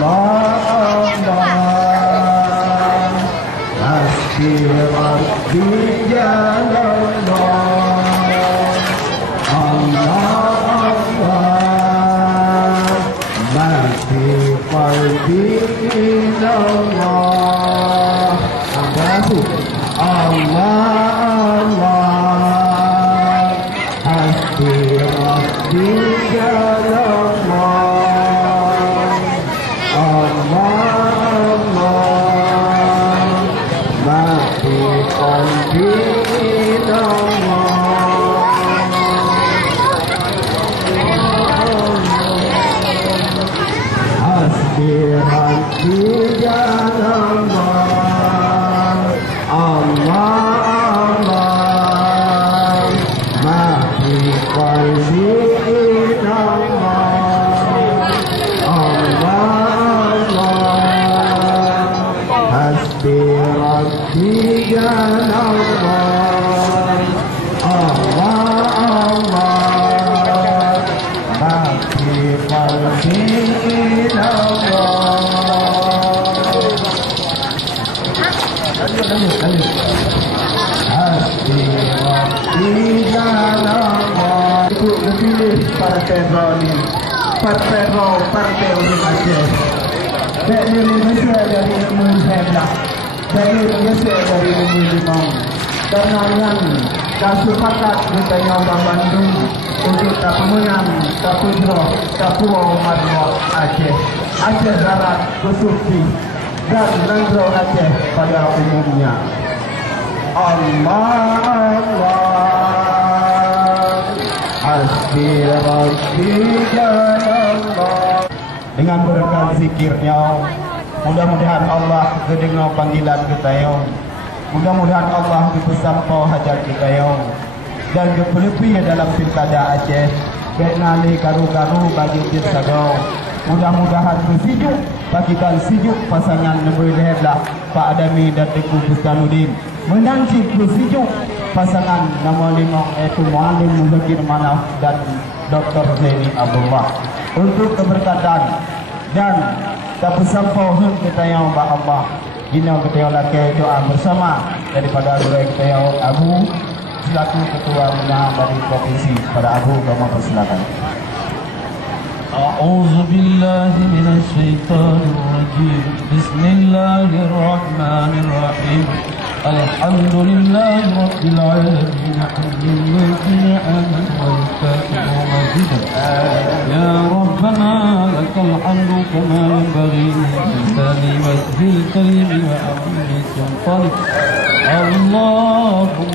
Allah Hasbi Rabbi Jalallah Allah Hasbi Rabbi Jalallah Allah Hasbi Rabbi Jalallah Allah Mati qalbi Hasbi Rabbi Jalallah Allah Mati qalbi Hasbi Rabbi Jalallah Allah Mati qalbi Hasbi Rabbi Jalallah. Untuk dipilih Partai Brownie, Partai Raw, Partai Orang Aceh. Dari Indonesia dari Umum Heblah, dari Indonesia dari Umum Limau. Karena yang dah sepakat kita yang Bandung untuk tak pemenang, tak pujro, tak pulau Marwah Aceh, Aceh Barat, Besuki dan Nangro Aceh pada umumnya. Allah Hasbi Rabbi Jalallah. Dengan berkat zikirnya, mudah-mudahan Allah kedengar panggilan kita yang, mudah-mudahan Allah dipesampau hajat kita yang, dan kepelepi dalam pilkada Aceh benali karu-karu bagi Tirsado. Mudah-mudahan bersijuk bagikan sijuk pasangan nombor Heblah Pak Adami dan Teguh Bustanuddin menanti bersijuk pasangan nama 5 iaitu Muallim Muzakir Manaf dan Dr. Zaini Abdullah untuk keberkatan dan tak bersampau kita yang Allah gina kita yang lakai doa bersama daripada guru kita yang Abu selaku ketua Menang dari provinsi. Pada Abu kami persilakan. أعوذ بالله من الشيطان الرجيم بسم الله الرحمن الرحيم الحمد لله رب العالمين حمد الملك نعما والكافر ومجدا يا ربنا لك الحمد كما ينبغي لجلال وجه الكريم وعظيم سلطانك اللهم